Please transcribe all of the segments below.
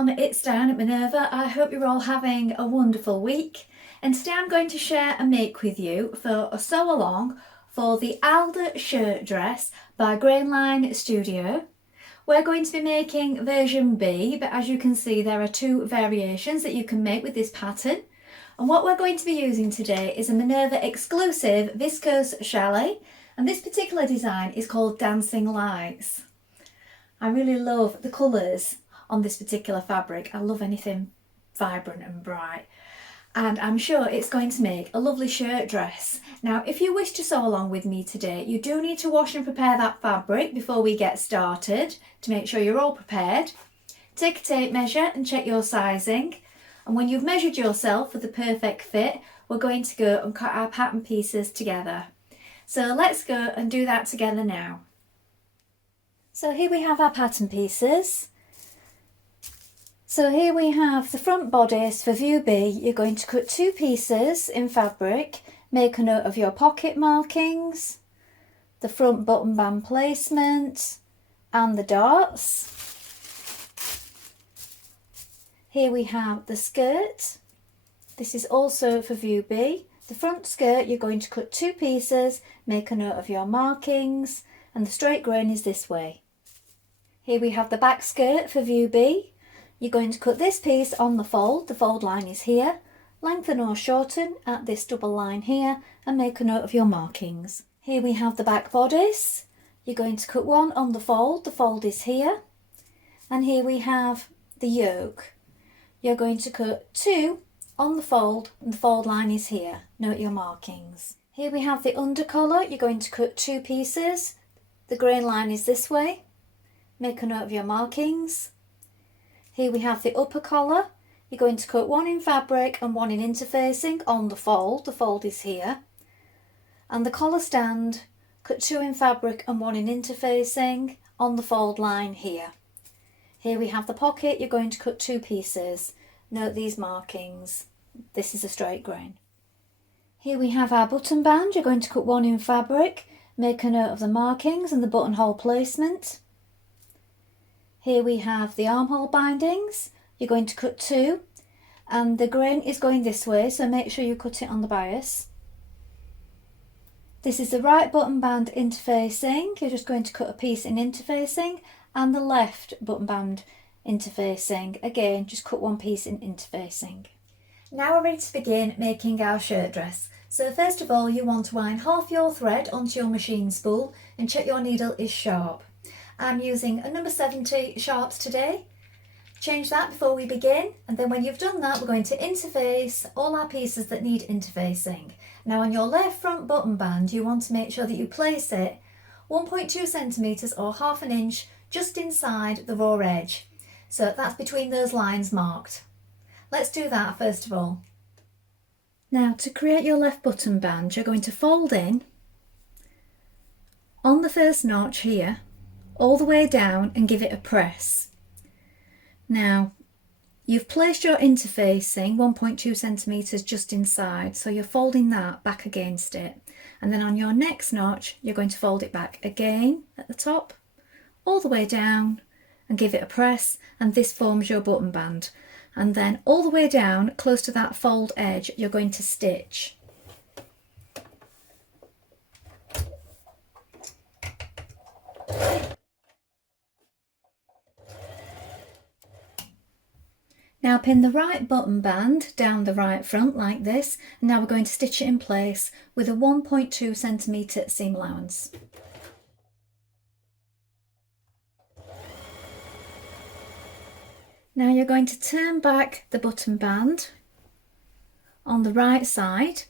everyone, it's Dianne at Minerva. I hope you're all having a wonderful week. And today I'm going to share a make with you for a sew along for the Alder Shirtdress by Grainline Studio. We're going to be making version B, but as you can see there are two variations that you can make with this pattern. And what we're going to be using today is a Minerva exclusive viscose chalet, and this particular design is called Dancing Lights. I really love the colours on this particular fabric. I love anything vibrant and bright, and I'm sure it's going to make a lovely shirt dress. Now, if you wish to sew along with me today, you do need to wash and prepare that fabric before we get started to make sure you're all prepared. Take a tape measure and check your sizing, and when you've measured yourself for the perfect fit, we're going to go and cut our pattern pieces together. So let's go and do that together now. So here we have our pattern pieces. So here we have the front bodice for view B. You're going to cut two pieces in fabric. Make a note of your pocket markings, the front button band placement and the darts. Here we have the skirt. This is also for view B. The front skirt, you're going to cut two pieces, make a note of your markings, and the straight grain is this way. Here we have the back skirt for view B. You're going to cut this piece on the fold line is here, lengthen or shorten at this double line here and make a note of your markings. Here we have the back bodice. You're going to cut one on the fold is here, and here we have the yoke. You're going to cut two on the fold and the fold line is here, note your markings. Here we have the under collar. You're going to cut two pieces, the grain line is this way. Make a note of your markings. Here we have the upper collar. You're going to cut one in fabric and one in interfacing on the fold is here. And the collar stand, cut two in fabric and one in interfacing on the fold line here. Here we have the pocket. You're going to cut two pieces. Note these markings. This is a straight grain. Here we have our button band. You're going to cut one in fabric. Make a note of the markings and the buttonhole placement. Here we have the armhole bindings. You're going to cut two, and the grain is going this way, so make sure you cut it on the bias. This is the right button band interfacing. You're just going to cut a piece in interfacing, and the left button band interfacing. Again, just cut one piece in interfacing. Now we're ready to begin making our shirt dress. So first of all, you want to wind half your thread onto your machine spool and check your needle is sharp. I'm using a number 70 sharps today. Change that before we begin, and then when you've done that, we're going to interface all our pieces that need interfacing. Now on your left front button band, you want to make sure that you place it 1.2 centimetres or half an inch just inside the raw edge. So that's between those lines marked. Let's do that first of all. Now to create your left button band, you're going to fold in on the first notch here, all the way down and give it a press. Now you've placed your interfacing 1.2 centimetres just inside, so you're folding that back against it, and then on your next notch you're going to fold it back again at the top, all the way down and give it a press, and this forms your button band. And then all the way down close to that fold edge you're going to stitch. Now pin the right button band down the right front like this, and now we're going to stitch it in place with a 1.2 centimetre seam allowance. Now you're going to turn back the button band on the right side,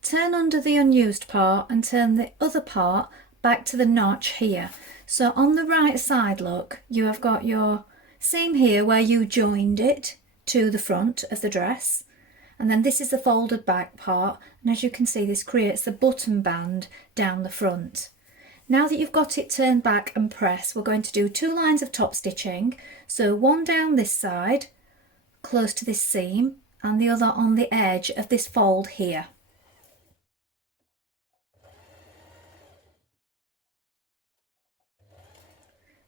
turn under the unused part and turn the other part back to the notch here. So on the right side, look, you have got your seam here where you joined it to the front of the dress, and then this is the folded back part, and as you can see this creates the button band down the front. Now that you've got it turned back and pressed, we're going to do two lines of top stitching, so one down this side close to this seam and the other on the edge of this fold here.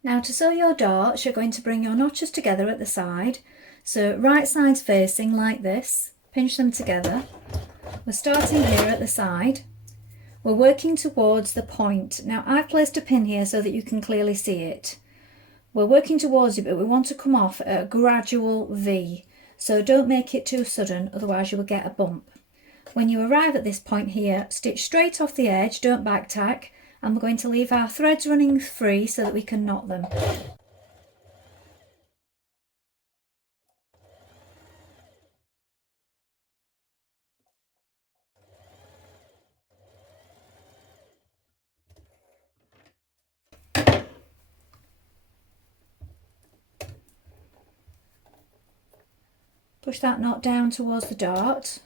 Now to sew your darts, you're going to bring your notches together at the side, So right sides facing like this, pinch them together. We're starting here at the side. We're working towards the point. Now I've placed a pin here so that you can clearly see it. We're working towards it, but we want to come off at a gradual V. So don't make it too sudden, otherwise you will get a bump. When you arrive at this point here, stitch straight off the edge, don't back tack, and we're going to leave our threads running free so that we can knot them. Push that knot down towards the dart.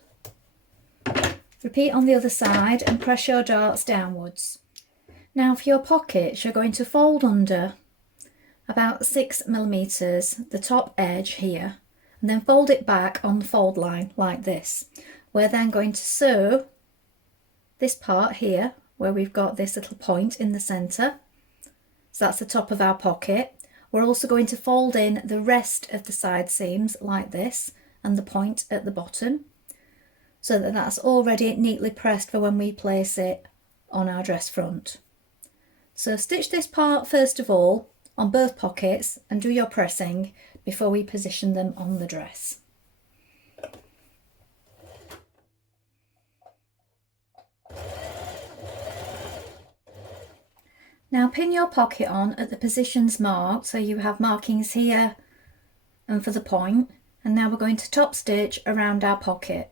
Repeat on the other side and press your darts downwards. Now for your pockets, you're going to fold under about 6mm the top edge here, and then fold it back on the fold line like this. We're then going to sew this part here where we've got this little point in the centre. So that's the top of our pocket. We're also going to fold in the rest of the side seams like this and the point at the bottom, so that that's already neatly pressed for when we place it on our dress front. So stitch this part first of all on both pockets and do your pressing before we position them on the dress. Now pin your pocket on at the positions marked, so you have markings here and for the point, and now we're going to top stitch around our pocket.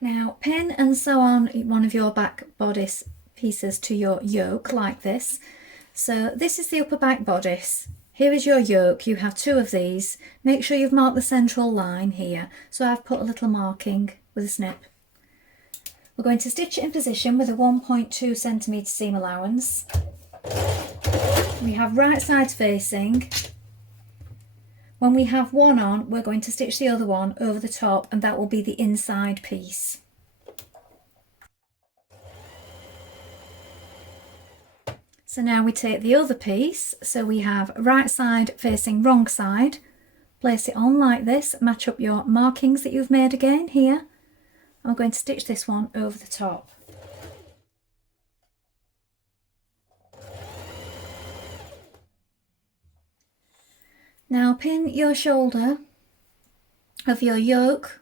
Now pin and sew on one of your back bodice pieces to your yoke like this. So this is the upper back bodice. Here is your yoke. You have two of these. Make sure you've marked the central line here. So I've put a little marking with a snip. We're going to stitch it in position with a 1.2cm seam allowance. We have right sides facing. When we have one on, we're going to stitch the other one over the top, and that will be the inside piece. So now we take the other piece, so we have right side facing wrong side, place it on like this, match up your markings that you've made again here, and we're going to stitch this one over the top. Now pin your shoulder of your yoke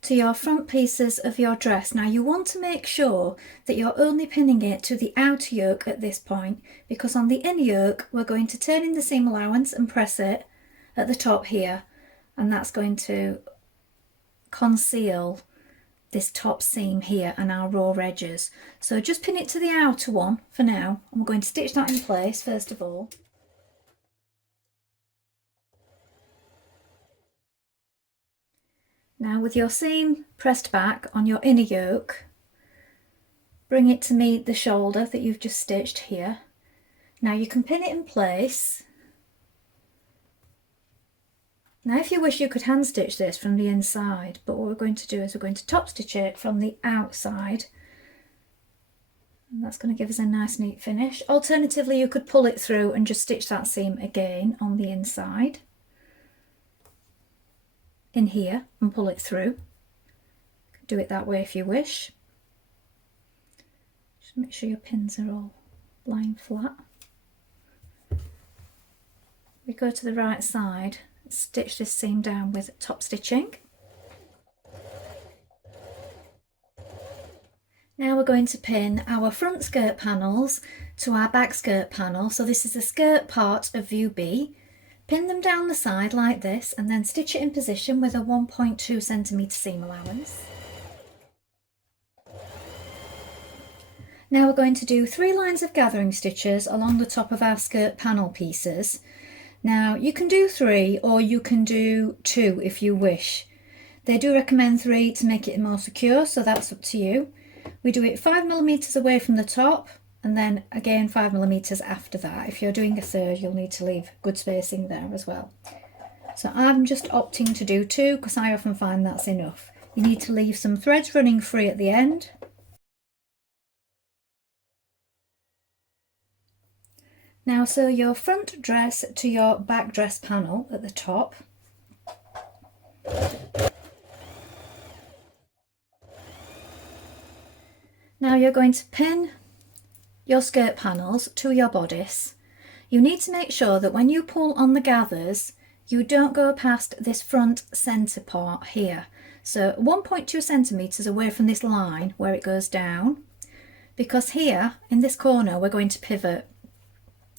to your front pieces of your dress. Now you want to make sure that you're only pinning it to the outer yoke at this point, because on the inner yoke we're going to turn in the seam allowance and press it at the top here, and that's going to conceal this top seam here and our raw edges. So just pin it to the outer one for now, and we're going to stitch that in place first of all. Now with your seam pressed back on your inner yoke, bring it to meet the shoulder that you've just stitched here. Now you can pin it in place. Now if you wish you could hand stitch this from the inside, but what we're going to do is we're going to top stitch it from the outside. And that's going to give us a nice neat finish. Alternatively, you could pull it through and just stitch that seam again on the inside. In here and pull it through. Do it that way if you wish. Just make sure your pins are all lying flat. We go to the right side, stitch this seam down with top stitching. Now we're going to pin our front skirt panels to our back skirt panel. So this is the skirt part of view B. Pin them down the side like this and then stitch it in position with a 1.2cm seam allowance. Now we're going to do 3 lines of gathering stitches along the top of our skirt panel pieces. Now you can do 3 or you can do 2 if you wish. They do recommend 3 to make it more secure, so that's up to you. We do it 5mm away from the top, and then again 5mm after that. If you're doing a third, you'll need to leave good spacing there as well. So I'm just opting to do 2 because I often find that's enough. You need to leave some threads running free at the end. Now sew your front dress to your back dress panel at the top. Now you're going to pin your skirt panels to your bodice. You need to make sure that when you pull on the gathers, you don't go past this front centre part here. So 1.2 centimetres away from this line where it goes down, because here in this corner we're going to pivot.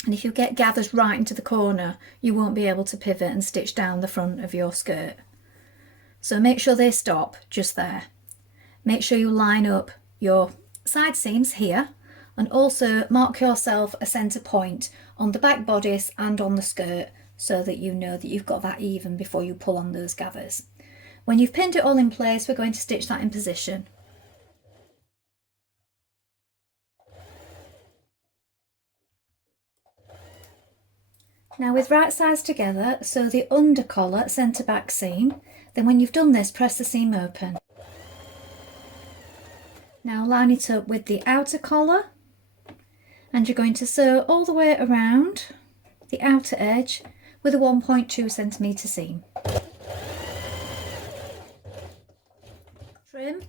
And if you get gathers right into the corner, you won't be able to pivot and stitch down the front of your skirt. So make sure they stop just there. Make sure you line up your side seams here, and also mark yourself a centre point on the back bodice and on the skirt so that you know that you've got that even before you pull on those gathers. When you've pinned it all in place, we're going to stitch that in position. Now with right sides together, sew the under collar centre back seam. Then when you've done this, press the seam open. Now line it up with the outer collar, and you're going to sew all the way around the outer edge with a 1.2 centimetre seam. Trim,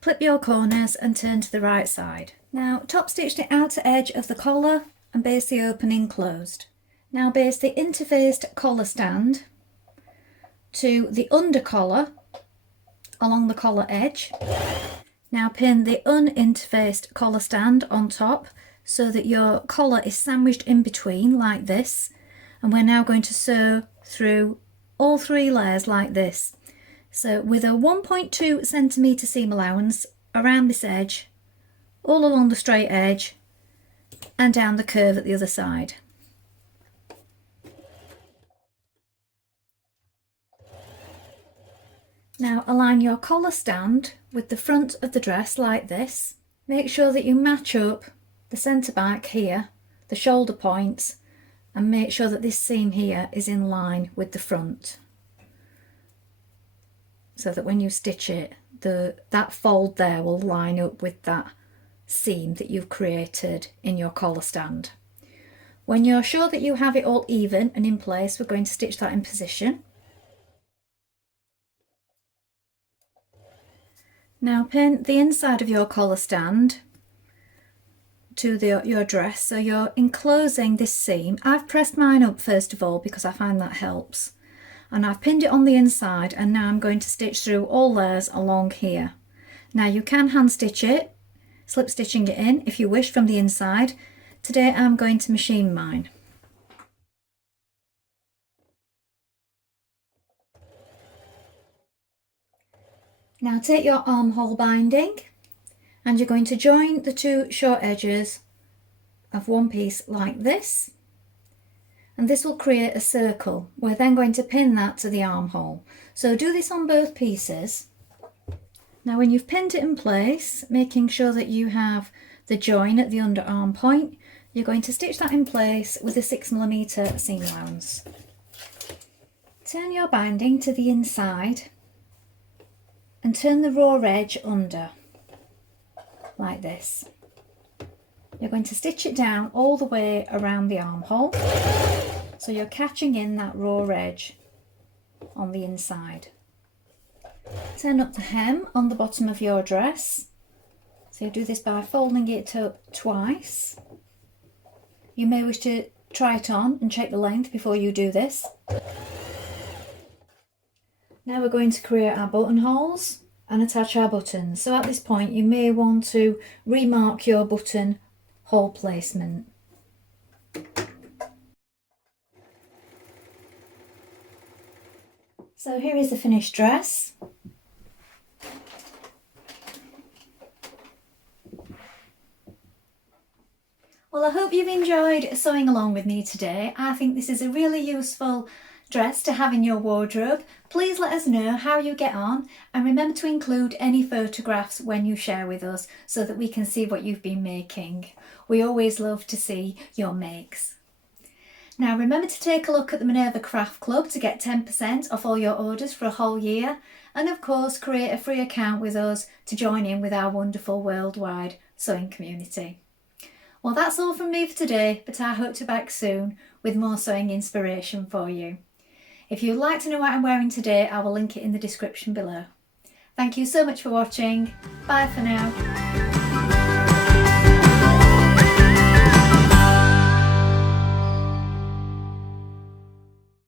clip your corners and turn to the right side. Now top stitch the outer edge of the collar and baste the opening closed. Now baste the interfaced collar stand to the under collar along the collar edge. Now pin the uninterfaced collar stand on top so that your collar is sandwiched in between like this, and we're now going to sew through all 3 layers like this. So with a 1.2 centimetre seam allowance around this edge, all along the straight edge and down the curve at the other side. Now align your collar stand with the front of the dress like this. Make sure that you match up the centre back here, the shoulder points, and make sure that this seam here is in line with the front, so that when you stitch it, that fold there will line up with that seam that you've created in your collar stand. When you're sure that you have it all even and in place, we're going to stitch that in position. Now pin the inside of your collar stand to your dress, so you're enclosing this seam. I've pressed mine up first of all because I find that helps, and I've pinned it on the inside, and now I'm going to stitch through all layers along here. Now you can hand stitch it, slip stitching it in if you wish from the inside. Today I'm going to machine mine. Now take your armhole binding and you're going to join the 2 short edges of one piece like this, and this will create a circle. We're then going to pin that to the armhole. So do this on both pieces. Now when you've pinned it in place, making sure that you have the join at the underarm point, you're going to stitch that in place with a 6mm seam allowance. Turn your binding to the inside and turn the raw edge under, like this. You're going to stitch it down all the way around the armhole, so you're catching in that raw edge on the inside. Turn up the hem on the bottom of your dress. So you do this by folding it up twice. You may wish to try it on and check the length before you do this. Now we're going to create our buttonholes and attach our buttons. So at this point you may want to remark your button hole placement. So here is the finished dress. Well, I hope you've enjoyed sewing along with me today. I think this is a really useful dress to have in your wardrobe. Please let us know how you get on, and remember to include any photographs when you share with us so that we can see what you've been making. We always love to see your makes. Now remember to take a look at the Minerva Craft Club to get 10% off all your orders for a whole year, and of course create a free account with us to join in with our wonderful worldwide sewing community. Well, that's all from me for today, but I hope to be back soon with more sewing inspiration for you. If you'd like to know what I'm wearing today, I will link it in the description below. Thank you so much for watching. Bye for now.